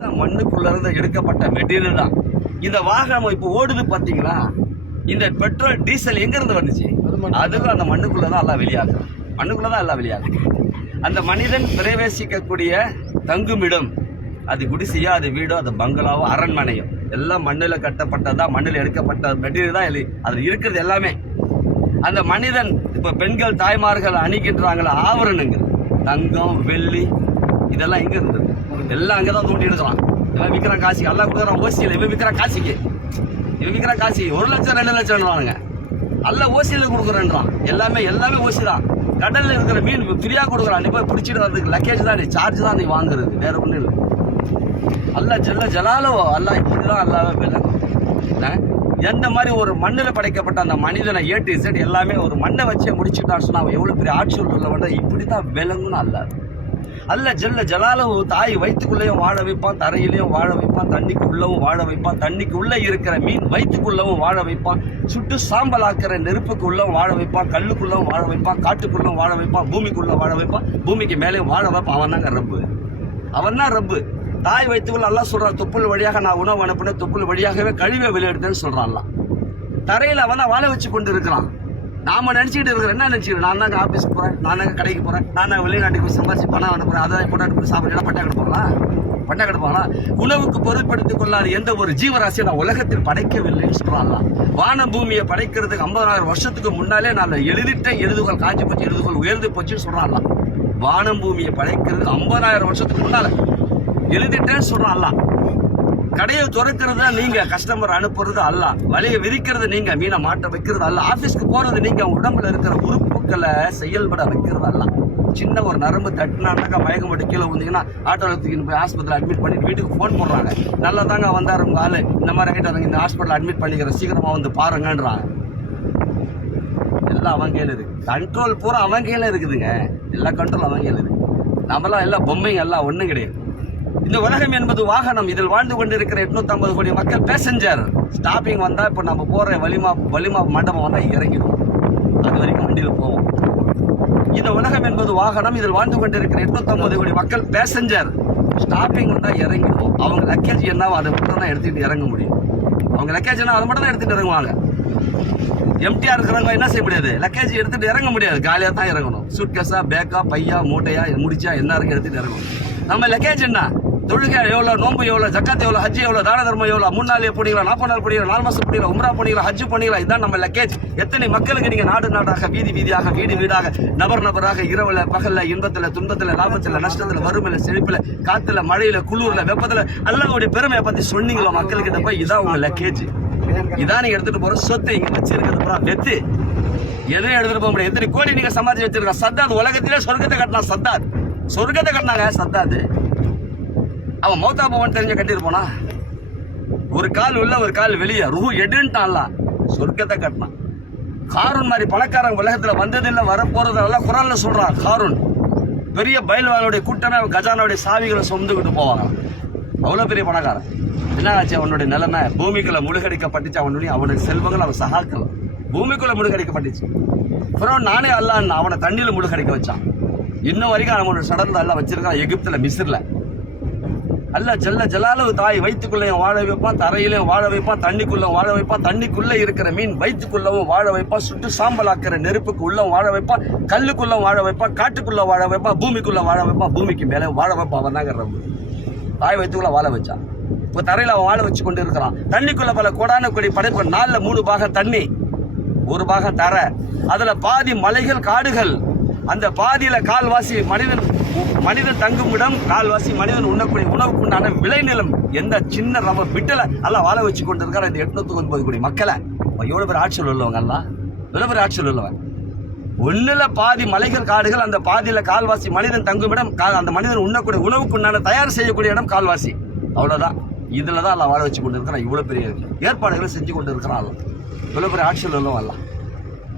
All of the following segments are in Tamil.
மண்ணுக்குள்ள இருந்து எடுக்கப்பட்ட மெட்டீரியல் தான் இந்த வாகனம். இப்போ ஓடுது பாத்தீங்களா, இந்த பெட்ரோல் டீசல் எங்க இருந்து வந்துச்சு? அதுக்கும் அந்த மண்ணுக்குள்ளதான் எல்லாம் வெளியாகும். மண்ணுக்குள்ளதான் எல்லாம் வெளியாகும். அந்த மனிதன் பிரவேசிக்கக்கூடிய தங்குமிடம், அது குடிசையோ, அது வீடோ, அது பங்களாவோ, அரண்மனையோ, எல்லாம் மண்ணில் கட்டப்பட்டதா, மண்ணில் எடுக்கப்பட்ட மெட்டீரியல் தான் அது இருக்கிறது எல்லாமே. அந்த மனிதன் இப்ப பெண்கள் தாய்மார்கள் அணிக்கின்றாங்களா ஆவரணங்கள், தங்கம் வெள்ளி, இதெல்லாம் எங்க இருந்தது? எல்லாம் அங்கதான் தோண்டி எடுக்கலாம். இவன் விற்கிறான் காசி, எல்லாம் கொடுக்குறான் ஓசியில். இவன் விற்கிறான் காசிக்கு, இவன் விற்கிறான் காசி 1 லட்சம் 2 லட்சம் அல்ல ஓசியில் கொடுக்குறேன்றான். எல்லாமே ஓசி தான். கடல்ல இருக்கிற மீன் ஃப்ரீயா கொடுக்குறான். நீ போய் பிடிச்சிட்டு வரதுக்கு லக்கேஜ் தான், நீ சார்ஜ் தான் நீ வாங்குறது, வேற ஒன்றும் இல்லை. அல்ல ஜலாலோ அல்ல, இதுதான் அல்லாவே இல்லை. எந்த மாதிரி ஒரு மண்ணில் படைக்கப்பட்ட அந்த மனிதனை ஏட்டு செட் எல்லாமே ஒரு மண்ணை வச்சே முடிச்சுட்டான்னு சொன்னா அவன் எவ்வளவு பெரிய ஆட்சியில் உள்ளவன் இப்படித்தான் விளங்குன்னு அல்ல ஜல்ல ஜலாலவு தாய் வயிற்றுக்குள்ளேயும் வாழ வைப்பான், தரையிலையும் வாழ வைப்பான், தண்ணிக்குள்ளவும் வாழ வைப்பான், தண்ணிக்கு உள்ள இருக்கிற மீன் வயிற்றுக்குள்ளவும் வாழ வைப்பான், சுட்டு சாம்பலாக்குற நெருப்புக்கு உள்ளவும் வாழ வைப்பான், கல்லுக்குள்ளவும் வாழ வைப்பான், காட்டுக்குள்ளவும் வாழ வைப்பான், பூமிக்குள்ள வாழ வைப்பான், பூமிக்கு மேலே வாழ வைப்பான். அவன் தாங்க ரப்பு, அவன் தான் ரப்பு. தாய் வயிற்றுக்குள்ள எல்லாம் சொல்றான், தொப்புள் வழியாக நான் உணவு அனுப்பினேன், தொப்புள் வழியாகவே கழிவை வெளியெடுத்தேன்னு சொல்றான்லாம். தரையில் அவன் தான் வாழ வச்சு கொண்டு இருக்கிறான். நாம நினைச்சிட்டு இருக்கிறோம், என்ன நினைச்சிட்டு, நான் தாங்க ஆபீஸ்க்கு போறேன், நான் தாங்க கடைக்கு போறேன், நான் தான் வெளிநாட்டுக்கு போய் சம்பாதிச்சு பணம் அனுப்புறேன், அதை போட்டு போய் சாப்பிட பட்டா கிடப்பாங்களா? உணவுக்கு பொருட்படுத்திக் கொள்ளாத எந்த ஒரு ஜீவராசியை நான் உலகத்தில் படைக்கவில்லைன்னு சொல்றாங்களாம். வான பூமியை படைக்கிறதுக்கு 50,000 வருஷத்துக்கு முன்னாலே நான் எழுதுகோள் காஞ்சி போச்சு, எழுதுகோள் உயர்ந்து போச்சுன்னு சொல்றாங்களாம். வானம் பூமியை படைக்கிறது 50,000 வருஷத்துக்கு முன்னால எழுதிட்டேன்னு சொல்றாங்களாம். கடையை துறக்கிறது நீங்க, கஸ்டமர் அனுப்புறது அல்ல, வலையை விரிக்கிறது நீங்க, மீனை மாட்ட வைக்கிறது அல்ல, ஆபீஸ்க்கு போறது நீங்க, உடம்புல இருக்கிற உறுப்புகளை செயல்பட வைக்கிறது அல்ல. சின்ன ஒரு நரம்பு தட்டினாக்கா மயக்கம் போட்டு கீழே வந்தீங்கன்னா ஆட்டோவில் தூக்கிட்டு போய் ஹாஸ்பிட்டல் அட்மிட் பண்ணிட்டு வீட்டுக்கு ஃபோன் போடுறாங்க. நல்லா தாங்க வந்தார் உங்க ஆளு, இந்த மாதிரி ஆகிட்டாங்க, இந்த ஹாஸ்பிட்டல் அட்மிட் பண்ணிக்கிற, சீக்கிரமா வந்து பாருங்கன்றாங்க. எல்லாம் அவங்க கையில இருக்கு, கண்ட்ரோல் பூரா அவங்க கையில இருக்குதுங்க. எல்லா கண்ட்ரோல் அவங்க கையில இருக்கு. நம்மளாம் எல்லாம் பொம்மைங்க, எல்லாம் ஒண்ணும் கிடையாது. இந்த உலகம் என்பது வாகனம். இதில் வாழ்ந்து கொண்டிருக்கிற 850 கோடி மக்கள் பேசஞ்சர். ஸ்டாப்பிங் வந்தா இப்ப நம்ம போற வலிமா மண்டபம் வந்தா இறங்கிடும், அது வரைக்கும் வண்டியில் போவோம். இந்த உலகம் என்பது வாகனம். இதில் வாழ்ந்து கொண்டிருக்கிற 850 கோடி மக்கள் பேசஞ்சர். ஸ்டாப்பிங் வந்தா இறங்கிடும். அவங்க லக்கேஜ் என்னவோ அதை மட்டும் தான் எடுத்துட்டு இறங்க முடியும். அவங்க லக்கேஜ் என்ன அதை மட்டும் தான் எடுத்துட்டு இறங்குவாங்க. எம்டிஆர் இருக்கிறவங்க என்ன செய்ய முடியாது, லக்கேஜ் எடுத்துட்டு இறங்க முடியாது, காலியா தான் இறங்கணும். சூட்கேஸா, பேக்கா, பையா, மூட்டையா, முடிச்சா என்ன இருக்கு எடுத்துட்டு இறங்கணும். நம்ம லக்கேஜ் என்ன, தொழுகை எவ்வளவு, நோம்பு எவ்வளவு, ஜக்காத் எவ்வளவு, ஹஜ் எவ்வளவு, தான தர்மம் எவ்வளவு, 3 நாள் பண்ணிக்கலாம், 40 நாள் பண்ணிக்கலாம், 4 மாசம் பண்ணிக்கலாம், உம்ரா பண்ணிக்கலாம், ஹஜ் பண்ணிக்கலாம். இதுதான் நம்ம லக்கேஜ். எத்தனை மக்களுக்கு நீங்க நாடாக, வீதியாக, வீடாக, நபராக, இரவுல பகல்ல, இன்பத்துல துன்பத்துல, லாபத்துல நஷ்டத்துல, வறுமையில செழிப்புல, காத்துல மழையில குளிர்ல வெப்பத்துல அல்லாஹ்வுடைய பெருமையை பத்தி சொன்னீங்களோ மக்கள்கிட்ட போய், இதான் உங்க லக்கேஜ், இதான் நீங்க எடுத்துட்டு போற சொத்து. இங்க வச்சிருக்கிறது பூரா வெத்து, எதையும் எடுத்துட்டு போக முடியாது. எத்தனை கோடி நீங்க சம்பாதிச்சு வச்சிருக்க. சத்தாத் உலகத்திலே சொர்க்கத்தை கட்டினா, சொர்க்கத்தை கட்டினாங்க சத்தாத். அவன் மௌத்தா போவான்னு தெரிஞ்ச கட்டிட்டு போனா, ஒரு கால் உள்ள ஒரு கால் வெளியே, ரூ எடுன்ட்டான்ல, சொர்க்கத்தை கட்டினான். காரூன் மாதிரி பணக்காரங்க உலகத்துல வந்ததில்லை, வரப்போறது எல்லாம் குரான்ல சொல்றான். காரூன் பெரிய பயில்வானுடைய கூட்டமே கஜானாவுடைய சாவிகளை சொந்துக்கிட்டு போவாங்க. அவ்வளவு பெரிய பணக்காரன். என்ன ஆச்சு அவனுடைய நிலைமை? பூமிக்குள்ள முழுகடிக்கப்பட்டுச்சு. அவனுடைய செல்வங்கள் அவன் சகாக்கள் பூமிக்குள்ள முழுகடிக்கப்பட்டுச்சு. அப்புறம் நானே அல்லான்னு அவனை தண்ணியில முழுகடிக்க வச்சான். இன்னும் வரைக்கும் அவனோட சடர்ல எல்லாம் வச்சிருக்கான் எகிப்துல, மிஸ்ர்ல. அல்ல ஜல்ல ஜலாலவு தாய் வயிற்றுக்குள்ளையும் வாழ வைப்பான், தரையிலையும் வாழ வைப்பான், தண்ணிக்குள்ள வாழ வைப்பான், தண்ணிக்குள்ள இருக்கிற மீன் வயிற்றுக்குள்ளவும் வாழ வைப்பான், சுட்டு சாம்பலாக்குற நெருப்புக்கு உள்ளவும் வாழ வைப்பான், கல்லுக்குள்ள வாழ வைப்பான், காட்டுக்குள்ள வாழ வைப்பான், பூமிக்குள்ள வாழ வைப்பான், பூமிக்கு மேலே வாழ வைப்பான். அவன் தாங்க ரப்பு. தாய் வயிற்றுக்குள்ள வாழ வச்சான். இப்ப தரையில அவன் வாழ வச்சு கொண்டு இருக்கிறான். தண்ணிக்குள்ள பல கோடான கொடி படைப்பு. 4ல் 3 பாகம் தண்ணி, 1 பாகம் தரை, அதுல பாதி மலைகள் காடுகள். அந்த பாதியில கால்வாசி மனிதன் தங்குமிடம், கால்வாசி மனிதன் உண்ணக்கூடிய உணவுக்குண்டான விளைநிலம். எந்த சின்ன ரவ விட்டல எல்லாம் வாழ வச்சு கொண்டு இருக்காரு இந்த 850 கோடி மக்களை. எவ்வளவு பேர் ஆட்சியில் உள்ளவங்க எல்லாம், எவ்வளவு பேர் ஆட்சியில் உள்ளவன். 1ல் பாதி மலைகள் காடுகள், அந்த பாதியில கால்வாசி மனிதன் தங்குமிடம், அந்த மனிதன் உண்ணக்கூடிய உணவுக்குண்டான தயார் செய்யக்கூடிய இடம் கால்வாசி. அவ்வளவுதான். இதுலதான் எல்லாம் வாழ வச்சு கொண்டு இருக்கிறான். இவ்வளவு பெரிய ஏற்பாடுகளை செஞ்சு கொண்டு இருக்கிறான். இவ்வளவு பெரிய ஆட்சியில் உள்ளவன் எல்லாம்.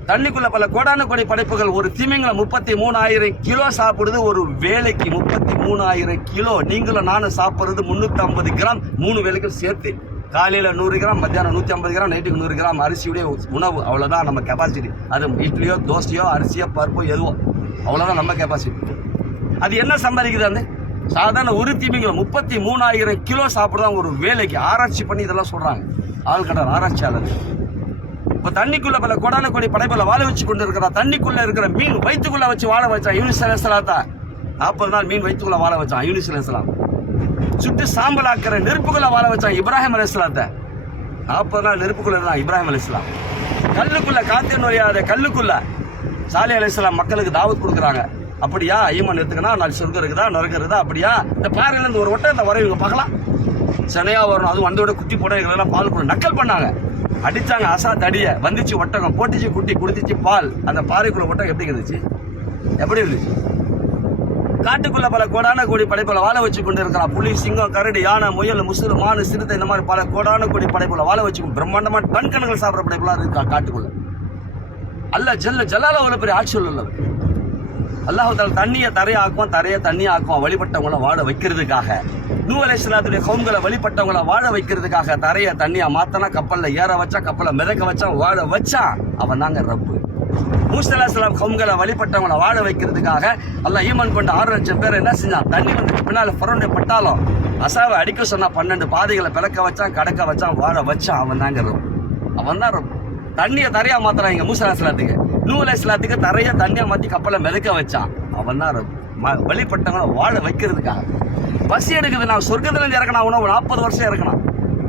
தண்ணிக்குள்ள பல கோடான கோடி படைப்புகள். ஒரு திமிங்கலம் 33,000 கிலோ சாப்பிடுது ஒரு வேலைக்கு. 33,000 கிலோ. நீங்களும் நானும் சாப்பிடுறது 350 கிராம் 3 வேலைக்கு சேர்த்து. காலையில 100 கிராம், மத்தியானம் 150 கிராம், நைட்டுக்கு 100 கிராம் அரிசியுடைய உணவு. அவ்வளவுதான் நம்ம கெப்பாசிட்டி. அது இட்லியோ, தோசையோ, அரிசியோ, பருப்போ, எதுவோ, அவ்வளவுதான் நம்ம கெப்பாசிட்டி. அது என்ன சம்பாதிக்குது? அந்த சாதாரண ஒரு திமிங்கலம் 33,000 கிலோ சாப்பிடுதான் ஒரு வேலைக்கு. ஆராய்ச்சி பண்ணி இதெல்லாம் சொல்றாங்க ஆழ்கடல் ஆராய்ச்சியாளர்கள். இப்ப தண்ணிக்குள்ள பல கோடான கோடி படைப்புல வாழ வச்சு கொண்டு இருக்கிறா. தண்ணிக்குள்ள இருக்கிற மீன் வயிற்றுக்குள்ள வச்சு வாழ வச்சான் யூனிஸ் அலைஹிஸ்ஸலாத்தா. 40 நாள் மீன் வயிற்றுக்குள்ள வாழ வச்சான் யூனிஸ் அலைஹிஸ்ஸலாம். சுட்டு சாம்பல் ஆக்கிற நெருப்புக்குள்ள வாழ வச்சான் இப்ராஹிம் அலைஹிஸ்ஸலாத்த. 40 நாள் நெருப்புக்குள்ள இருந்தான் இப்ராஹிம் அலைஹிஸ்ஸலாம். கல்லுக்குள்ள காத்து நுழையாத கல்லுக்குள்ள சாலிஹ் அலைஹிஸ்ஸலாம் மக்களுக்கு தாவத் கொடுக்குறாங்க. அப்படியா ஈமான் எடுத்துக்கனா நாள் சொர்க்கம் இருக்குதா நரகம் இருக்குதா? அப்படியா இந்த பாறையில இருந்து ஒரு ஒட்டை இந்த வரைவுங்க பார்க்கலாம் சனையா வரணும். அது வந்தோட குட்டி போட இதெல்லாம் பால் கூட நக்கல் பண்ணாங்க. அடிச்சாங்க அசாத் அடிய வந்துச்சு ஒட்டகம் போட்டுச்சு குட்டி குடிச்சிச்சு பால். அந்த பாறைக்குள்ள ஒட்டகம் எப்படி இருந்துச்சு? எப்படி இருந்துச்சு? காட்டுக்குள்ள பல கோடான கோடி படைப்புல வாழ வச்சு கொண்டு இருக்கிறான். புலி சிங்கம் கரடி யானை முயல் முசுறு மானு சிறுத்தை இந்த மாதிரி பல கோடான கோடி படைப்புல வாழ வச்சு பிரம்மாண்டமா டன் கணக்கில் சாப்பிட்ற படைப்புலாம் இருக்கா காட்டுக்குள்ள. அல்ல ஜல்லால ஒரு பெரிய ஆட்சியில் உள்ளவர். அல்லாஹ் தண்ணியை தரையாக்குவான், தரையை தண்ணியை ஆக்குவான். வழிபட்டவங்களை வாழ வைக்கிறதுக்காக. நூஹ் அலைஹிஸ்ஸலாத்துடைய கவும்களை வழிபட்டவங்களை வாழ வைக்கிறதுக்காக தரையை தண்ணியா மாத்தனா, கப்பல்ல ஏற வச்சா, கப்பலை மிதக்க வச்சா, வாழ வச்சான். அவன் தாங்க ரப்பு. மூசா அலைஹிஸ்ஸலாம் கவும்களை வழிபட்டவங்களை வாழ வைக்கிறதுக்காக அல்லாஹ் ஈமான் கொண்ட 6 லட்சம் பேர் என்ன செஞ்சான்? தண்ணி வந்து பின்னால புறண்டை பட்டாலும் அசாவை அடிக்க சொன்னா 12 பாதைகளை பிளக்க வச்சான், கடக்க வச்சான், வாழ வச்சான். அவன் தாங்க ரப்பு. அவன் தான் ரப்பு. தண்ணியை தரையா மாத்துறாங்க மூசா அலைஹிஸ்ஸலாத்துக்கு. நூஹ் அலைஹிஸ்ஸலாத்துக்கு தரையா தண்ணியா மாத்தி கப்பலை மிதக்க வச்சான். அவன் தான் ரப்பு. வழிபட்டவங்களை வாழ வைக்கிறதுக்காக. பசி எடுக்குது, நான் சொர்க்கத்துல இருந்து இறக்கணும் உணவு 40 வருஷம் இறக்கணும்.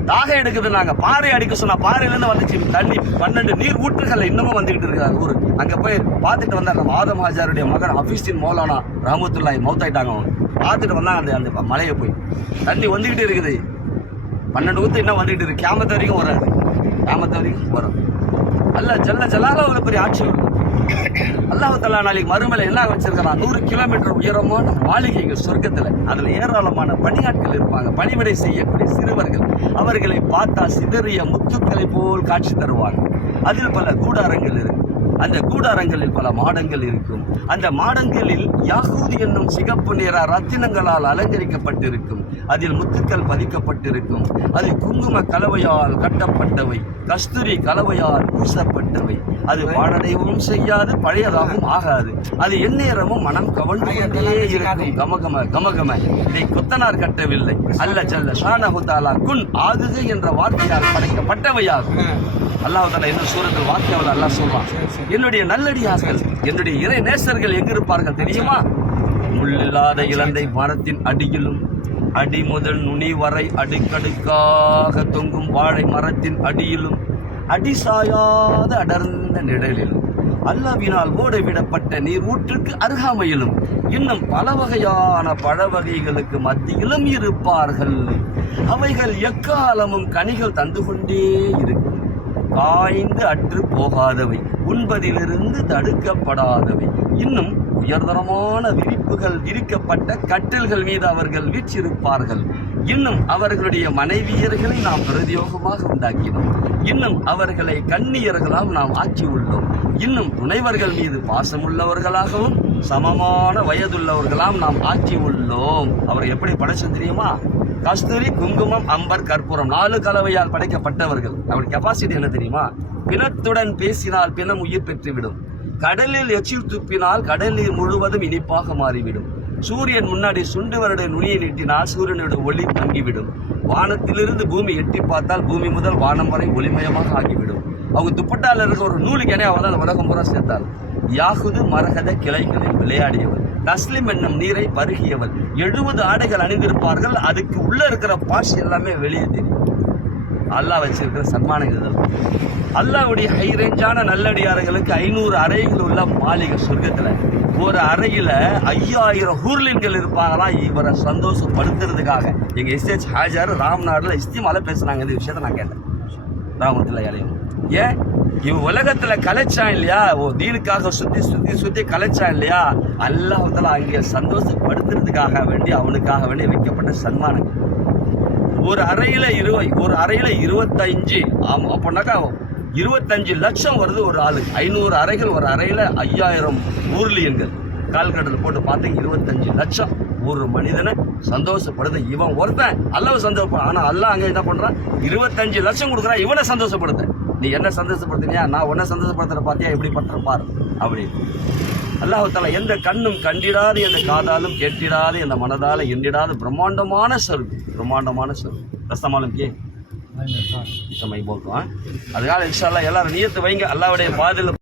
தாகம் எடுக்குது, நாங்க பாறை அடிக்க சொன்னா பாறையில இருந்து வந்துச்சு தண்ணி. 12 நீர் ஊற்றுகள் இன்னமும் வந்துகிட்டு இருக்காங்க ஊரு. அங்க போய் பார்த்துட்டு வந்தார் நம்ம ஆதம் ஹாஜாருடைய மகன் ஹஃபீஸின் மௌலானா ரஹ்மத்துல்லாஹி மௌத்தாயிட்டாங்க. அவங்க பார்த்துட்டு வந்தாங்க அந்த மலையை போய். தண்ணி வந்துகிட்டு இருக்குது, 12 ஊத்து இன்னும் வந்துகிட்டு இருக்கு. கியாமத் வரைக்கும் வராது, கியாமத் வரைக்கும் வரும். அல்லாஹ் ஜல்லால ஒரு பெரிய ஆட்சி வரும். அல்லாஹ் தஆலா நாளைக்கு மறுமையில என்ன வச்சிருக்கிறான்? 100 கிலோமீட்டர் உயரமான மாளிகைகள் சொர்க்கத்துல. அதுல ஏராளமான பணியாட்கள் இருப்பாங்க, பணிவிடை செய்யக்கூடிய சிறுவர்கள். அவர்களை பார்த்தா சிதறிய முத்துக்களை போல் காட்சி தருவாங்க. அதில் பல கூடாரங்கள் இருக்கு. அந்த கூடாரங்களில் பல மாடங்கள் இருக்கும். அந்த மாடங்களில் யாகூத் என்னும் சிகப்பு நிற ரத்தினங்களால் அலங்கரிக்கப்பட்டிருக்கும். அதில் முத்துக்கள் பதிக்கப்பட்டிருக்கும். அதில் குங்கும கலவையால் கட்டப்பட்டவை, கஸ்தூரி கலவையால் பூசப்பட்டவை. அது பாழடையவும் செய்யாது, பழையதாகவும் ஆகாது. அது எந்நேரமும் மனம் கவர்ந்து கொண்டே இருக்கும். கமகம கமகம. இதை கொத்தனார் கட்டவில்லை. அல்ல ஜல்ல ஷானஹு தஆலா குன் ஆகுக என்ற வார்த்தையால் படைக்கப்பட்டவையாகும். அல்லாஹ் தஆலா என்ன சூரத்தில் வாக்கியாவில் அல்லாஹ் சொல்றான், என்னுடைய நல்லடியார்கள், என்னுடைய இறை நேசர்கள் எங்க இருப்பார்கள் தெரியுமா? முள்ளில்லாத இலந்தை மரத்தின் அடியிலும், அடி முதல் நுனி வரை அடுக்கடுக்காக தொங்கும் வாழை மரத்தின் அடியிலும், அடி சாயாத அடர்ந்த நிழலிலும், அல்லாஹ்வினால் ஓடவிடப்பட்ட நீர் ஊற்றுக்கு அருகாமையிலும், இன்னும் பல வகையான பழ வகைகளுக்கு மத்தியிலும் இருப்பார்கள். அவைகள் எக்காலமும் கனிகள் தந்து கொண்டே இருக்கும். காய்ந்து அற்று போகாதவை, உண்பதிலிருந்து தடுக்கப்படாதவை. இன்னும் உயர்தரமான விரிப்புகள் விரிக்கப்பட்ட கட்டில்கள் மீது அவர்கள் வீற்றிருப்பார்கள். இன்னும் அவர்களுடைய மனைவியர்களை நாம் பிரதியோகமாக உண்டாக்கினோம். இன்னும் அவர்களை கன்னியர்களால் நாம் ஆக்கியுள்ளோம். இன்னும் துணைவர்கள் மீது பாசமுள்ளவர்களாகவும் சமமான வயதுள்ளவர்களாம் நாம் ஆக்கியுள்ளோம். அவர் எப்படி படைச்சோம் தெரியுமா? கஸ்தூரி, குங்குமம், அம்பர், கற்பூரம் 4 கலவையால் படைக்கப்பட்டவர்கள். அவருடைய கெப்பாசிட்டி என்ன தெரியுமா? பிணத்துடன் பேசினால் பிணம் உயிர் பெற்றுவிடும். கடலில் எச்சில் துப்பினால் கடல் நீர் முழுவதும் இனிப்பாக மாறிவிடும். சூரியன் முன்னாடி சுண்டுவருடைய நுனியை நீட்டினால் சூரியனுடைய ஒளி தங்கிவிடும். வானத்திலிருந்து பூமி எட்டி பார்த்தால் பூமி முதல் வானம் வரை ஒளிமயமாக ஆகிவிடும். அவங்க துப்பட்டால இருக்க ஒரு நூலுக்கு இணையாக வந்து அந்த உலகம் பூரா சேர்த்தார். யாகுது மரகத கிளைகளில் விளையாடியவர், தஸ்லிம் என்னும் நீரை பருகியவர். 70 ஆடைகள் அணிந்திருப்பார்கள். அதுக்கு உள்ள இருக்கிற பாஷ் எல்லாமே வெளியே தெரியும். அல்லாஹ் வச்சிருக்கிற சன்மானங்கள். அல்லாஹ்வுடைய ஹை ரேஞ்சான நல்லடியார்களுக்கு 500 அறைகள் உள்ள மாளிகை சொர்க்கத்துல. ஒரு அறையில 5000 ஹூர்லின்கள் இருப்பாங்களாம் இவரை சந்தோஷப்படுத்துறதுக்காக. எங்க எஸ்ஹெச் ஹாஜர் ராம்நாடுல இஸ்திமால பேசுனாங்க. இந்த விஷயத்த நான் கேட்டேன். ராமத்துல்லாஹி அலைஹி. ஏன் இவன் உலகத்துல கலைச்சான் இல்லையா? தீனுக்காக சுத்தி கலைச்சான் இல்லையா? அல்லாஹ் தஆலா அங்கே சந்தோஷப்படுத்துறதுக்காக வேண்டி அவனுக்காக வேண்டி வைக்கப்பட்ட சன்மானங்கள். ஒரு அறையில 25 அப்படின்னாக்கா 25 லட்சம் வருது ஒரு ஆளுக்கு. 500 அறைகள், ஒரு அறையில 5000 ஊர்லியன்கள். கால்கடல் போட்டு பார்த்தீங்க 25 லட்சம். ஒரு மனிதனை சந்தோஷப்படுது இவன் ஒருத்தன். அல்லாஹ் சந்தோஷப்படும். ஆனா அல்லாஹ் அங்க என்ன பண்றான்? 25 லட்சம் கொடுக்குறான் இவனை சந்தோஷப்படுத்த. நீ என்ன சந்தோஷப்படுத்தினியா? நான் உன்னை சந்தோஷப்படுத்துற பாத்தியா எப்படி பண்ற பாரு அப்படி. அல்லாஹ் எந்த கண்ணும் கண்டிடாது, எந்த காதாலும் கேட்டிடாது, எந்த மனதால எண்ணிடாது பிரம்மாண்டமான சொல் ரசமாலும் கே समय बोलते हैं. அதனால இன்ஷா அல்லாஹ் எல்லாரும் நியத்து வைங்க. அல்லாஹ்வுடைய பாதையில்